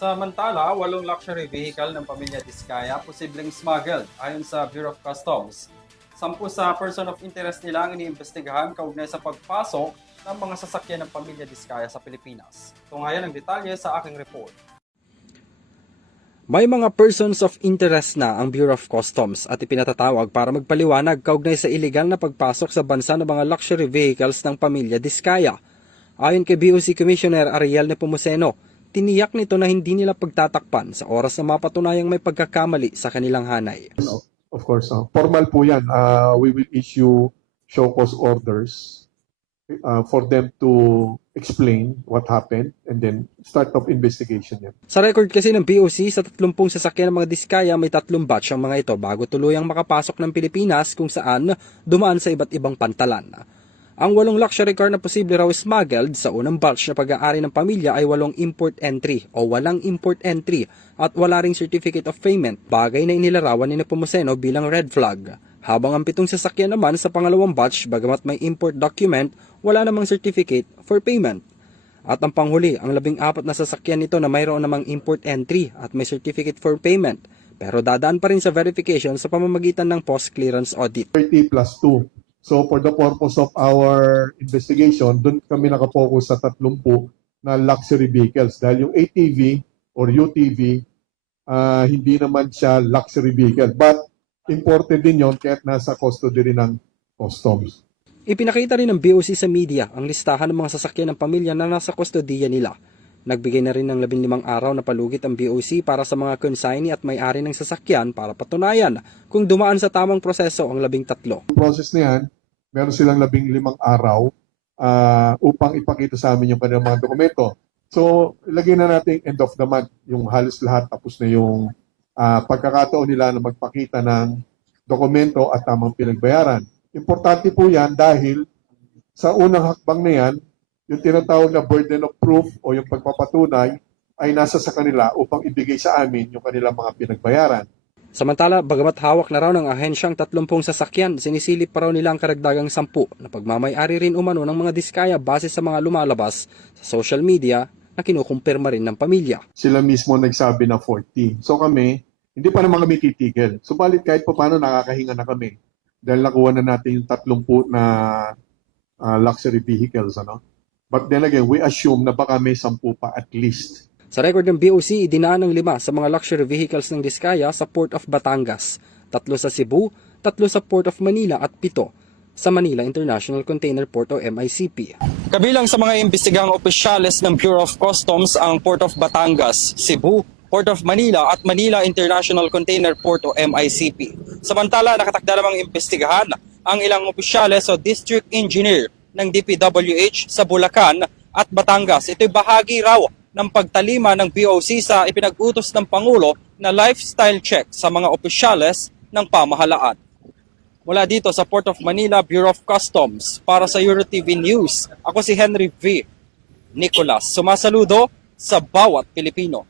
Samantala, 8 luxury vehicle ng pamilya Diskaya posibleng smuggled ayon sa Bureau of Customs. 10 sa person of interest nila ang iniimbestigahan kaugnay sa pagpasok ng mga sasakyan ng pamilya Diskaya sa Pilipinas. Tunghayan ang detalye sa aking report. May mga persons of interest na ang Bureau of Customs at ipinatatawag para magpaliwanag kaugnay sa iligal na pagpasok sa bansa ng mga luxury vehicles ng pamilya Diskaya. Ayon kay BOC Commissioner Ariel Nepomuceno, tiniyak nito na hindi nila pagtatakpan sa oras na mapatunayang may pagkakamali sa kanilang hanay. Of course, formal po yan. We will issue show cause orders for them to explain what happened and then start of investigation yan. Sa record kasi ng BOC, sa 30 sasakyan ng mga Diskaya, may 3 batch ang mga ito bago tuluyang makapasok ng Pilipinas kung saan dumaan sa iba't ibang pantalan. Ang 8 luxury car na posible raw smuggled sa unang batch na pag-aari ng pamilya ay 8 import entry o walang import entry at wala ring certificate of payment, bagay na inilarawan ni Nepomuceno bilang red flag. Habang ang 7 sasakyan naman sa pangalawang batch, bagamat may import document, wala namang certificate for payment. At ang panghuli, ang 14 na sasakyan nito na mayroon namang import entry at may certificate for payment, pero dadaan pa rin sa verification sa pamamagitan ng post-clearance audit. 30 plus 2. So for the purpose of our investigation, doon kami nakapokus sa 30 na luxury vehicles. Dahil yung ATV or UTV, hindi naman siya luxury vehicle. But imported din yon kahit nasa custody rin ng customs. Ipinakita rin ng BOC sa media ang listahan ng mga sasakyan ng pamilya na nasa kustodiya nila. Nagbigay na rin ng 15 araw na palugit ang BOC para sa mga consignee at may-ari ng sasakyan para patunayan kung dumaan sa tamang proseso ang 13. Yung process na yan, meron silang 15 araw upang ipakita sa amin yung kanilang mga dokumento. So, ilagay na natin end of the month, yung halos lahat tapos na yung pagkakataon nila na magpakita ng dokumento at tamang pinagbayaran. Importante po yan dahil sa unang hakbang na yan, yung tinatawag na burden of proof o yung pagpapatunay ay nasa sa kanila upang ibigay sa amin yung kanilang mga pinagbayaran. Samantala, bagamat hawak na raw ng ahensyang 30 sasakyan, sinisilip pa raw nila ang karagdagang 10 na pagmamay-ari rin umano ng mga Diskaya base sa mga lumalabas sa social media na kinukumpirma rin ng pamilya. Sila mismo nagsabi na 40. So kami, hindi pa naman kami titigil. Subalit kahit pa paano nakakahinga na kami dahil nakuha na natin yung 30 na luxury vehicles. But then again, we assume na baka may 10 pa at least. Sa record ng BOC, idinaan ng 5 sa mga luxury vehicles ng Diskaya sa Port of Batangas, 3 sa Cebu, 3 sa Port of Manila at 7 sa Manila International Container Port o MICP. Kabilang sa mga imbestigang opisyales ng Bureau of Customs ang Port of Batangas, Cebu, Port of Manila at Manila International Container Port o MICP. Samantala, nakatakda namang imbestigahan ang ilang opisyales o district engineer ng DPWH sa Bulacan at Batangas. Ito'y bahagi raw ng pagtalima ng BOC sa ipinag-utos ng Pangulo na lifestyle check sa mga opisyales ng pamahalaan. Mula dito sa Port of Manila, Bureau of Customs, para sa EuroTV News, ako si Henry V. Nicolas. Sumasaludo sa bawat Pilipino.